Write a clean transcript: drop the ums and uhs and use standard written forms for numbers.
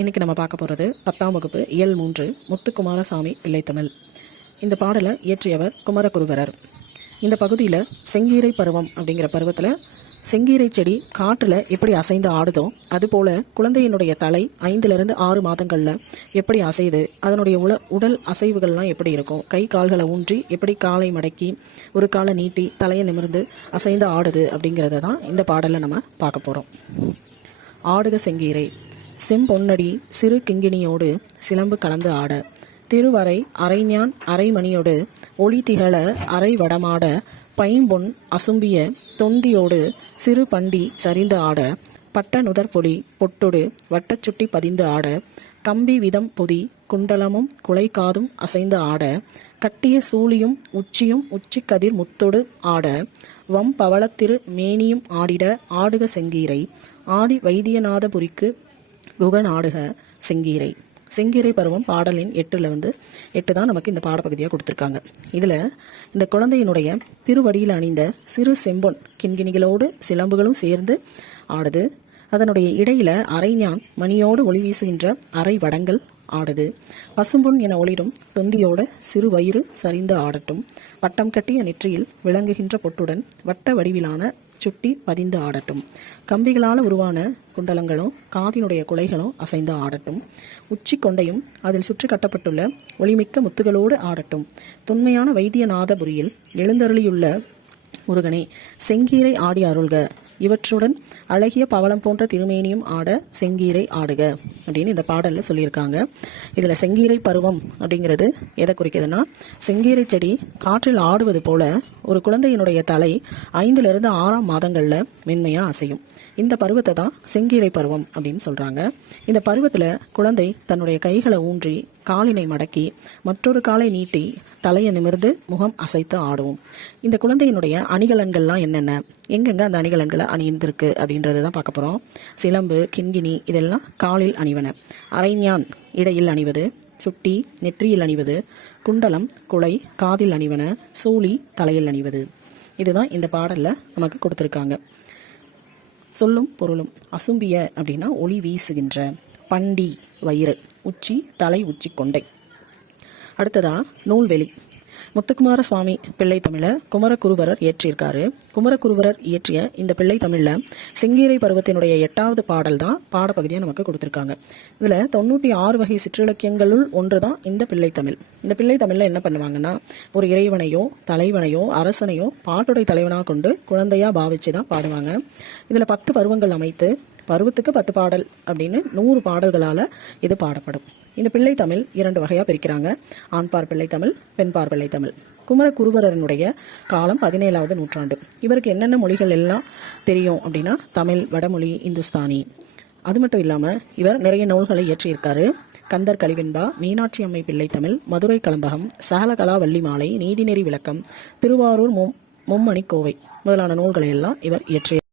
இன்றைக்கி நம்ம பார்க்க போகிறது 10ஆம் வகுப்பு இயல் 3 முத்துக்குமாரசாமி பிள்ளைத்தமிழ். இந்த பாடலை இயற்றியவர் குமரகுருபரர். இந்த பகுதியில் செங்கீரை பருவம் அப்படிங்கிற பருவத்தில் செங்கீரை செடி காற்றில் எப்படி அசைந்து ஆடுதோ அதுபோல் குழந்தையினுடைய தலை 5லிருந்து 6 மாதங்களில் எப்படி அசையுது, அதனுடைய உடல் அசைவுகள்லாம் எப்படி இருக்கும், கை கால்களை ஊன்றி எப்படி காலை மடக்கி ஒரு காலை நீட்டி தலையை நிமிர்ந்து அசைந்து ஆடுது அப்படிங்கிறத தான் இந்த பாடலில் நம்ம பார்க்க போகிறோம். ஆடுக செங்கீரை செம்பொன்னடி சிறு கிங்கினியோடு சிலம்பு கலந்து ஆட, திருவரை அரைஞான் அரைமணியோடு ஒளி திகழ அரை வடமாட, பைம்பொன் அசும்பிய தொந்தியோடு சிறு பண்டி சரிந்து ஆட, பட்ட நுதற்பொடி பொட்டொடு வட்டச்சுட்டி பதிந்து ஆட, கம்பி விதம் பொதி குண்டலமும் குலைக்காதும் அசைந்து ஆட, கட்டிய சூழியும் உச்சியும் உச்சிக்கதிர் முத்தொடு ஆட, வம் பவளத்திரு மேனியும் ஆடிட ஆடுக செங்கீரை ஆதி வைத்தியநாதபுரிக்கு குகன் ஆடுக செங்கீரை. செங்கீரை பருவம் பாடலின் 8 தான் நமக்கு இந்த பாடப்பகுதியாக கொடுத்துருக்காங்க. இதில் இந்த குழந்தையினுடைய திருவடியில் அணிந்த சிறு செம்பொன் கிண்கிணிகளோடு சிலம்புகளும் சேர்ந்து ஆடுது. அதனுடைய இடையில அரைஞான் மணியோடு ஒளி வீசுகின்ற அரை வடங்கள் ஆடுது. பசும்பொன் என ஒளிரும் தொந்தியோட சிறு வயிறு சரிந்து ஆடட்டும். பட்டம் கட்டிய நெற்றியில் விளங்குகின்ற பொட்டுடன் வட்ட வடிவிலான சுட்டி பதிந்து ஆடட்டும். கம்பிகளால் உருவான குண்டலங்களும் காதினுடைய குலைகளும் அசைந்து ஆடட்டும். உச்சி கொண்டையும் அதில் சுற்றி கட்டப்பட்டுள்ள ஒளிமிக்க முத்துகளோடு ஆடட்டும். தொன்மையான வைத்தியநாதபுரியில் எழுந்தருளியுள்ள முருகனே செங்கீரை ஆடி அருள்க, இவற்றுடன் அழகிய பவளம் போன்ற திருமேனியும் ஆட செங்கீரை ஆடுக அப்படின்னு இந்த பாடலில் சொல்லியிருக்காங்க. இதில் செங்கீரை பருவம் அப்படிங்கிறது எதை குறிக்குதுன்னா, செங்கீரை செடி காற்றில் ஆடுவது போல ஒரு குழந்தையினுடைய தலை 5லிருந்து 6ஆம் மாதங்களில் மென்மையாக அசையும். இந்த பருவத்தை தான் செங்கீரை பருவம் அப்படின்னு சொல்கிறாங்க. இந்த பருவத்தில் குழந்தை தன்னுடைய கைகளை ஊன்றி காலினை மடக்கி மற்றொரு காலை நீட்டி தலையை நிமிர்ந்து முகம் அசைத்து ஆடுவோம். இந்த குழந்தையினுடைய அணிகலன்கள்லாம் என்னென்ன, எங்கெங்க அந்த அணிகலன்களை அணிந்திருக்கு அப்படின்றது தான் பார்க்க போகிறோம். சிலம்பு கிண்கிணி இதெல்லாம் காலில் அணிவன, அரைஞான் இடையில் அணிவது, சுட்டி நெற்றியில் அணிவது, குண்டலம் குலை காதில் அணிவன, சூழி தலையில் அணிவது. இதுதான் இந்த பாடலில் நமக்கு கொடுத்துருக்காங்க. சொல்லும் பொருளும். அசும்பிய அப்படின்னா ஒளி வீசுகின்ற, பண்டி வயிறு, உச்சி தலை உச்சி கொண்டை. அடுத்ததா நூல்வெளி. முத்துக்குமார சுவாமி பிள்ளை தமிழை குமரகுருபரர் இயற்றியிருக்காரு. குமரகுருபரர் இயற்றிய இந்த பிள்ளை தமிழில் செங்கீரை பருவத்தினுடைய 8வது பாடல் தான் பாடப்பகுதியாக நமக்கு கொடுத்துருக்காங்க. இதில் 96 வகை சிற்றிலக்கியங்களுள் ஒன்று தான் இந்த பிள்ளை தமிழ். இந்த பிள்ளை தமிழில் என்ன பண்ணுவாங்கன்னா, ஒரு இறைவனையோ தலைவனையோ அரசனையோ பாட்டுடை தலைவனாக கொண்டு குழந்தையாக பாவிச்சு தான் பாடுவாங்க. இதில் 10 பருவங்கள் அமைத்து பருவத்துக்கு 10 பாடல் அப்படின்னு 100 பாடல்களால் இது பாடப்படும். இந்த பிள்ளை தமிழ் 2 வகையாக பிரிக்கிறாங்க, ஆண்பார் பிள்ளை தமிழ், பெண்பார் பிள்ளை தமிழ். குமரகுருபரனுடைய காலம் 17வது நூற்றாண்டு. இவருக்கு என்னென்ன மொழிகள் எல்லாம் தெரியும் அப்படின்னா, தமிழ், வடமொழி, இந்துஸ்தானி. அது மட்டும் இல்லாமல் இவர் நிறைய நூல்களை இயற்றியிருக்காரு. கந்தர் கலிவெண்பா, மீனாட்சி அம்மை பிள்ளை தமிழ், மதுரை கலம்பகம், சகலகலா வள்ளி மாலை, நீதிநெறி விளக்கம், திருவாரூர் மும்மணி கோவை முதலான நூல்களை எல்லாம் இவர் இயற்றிய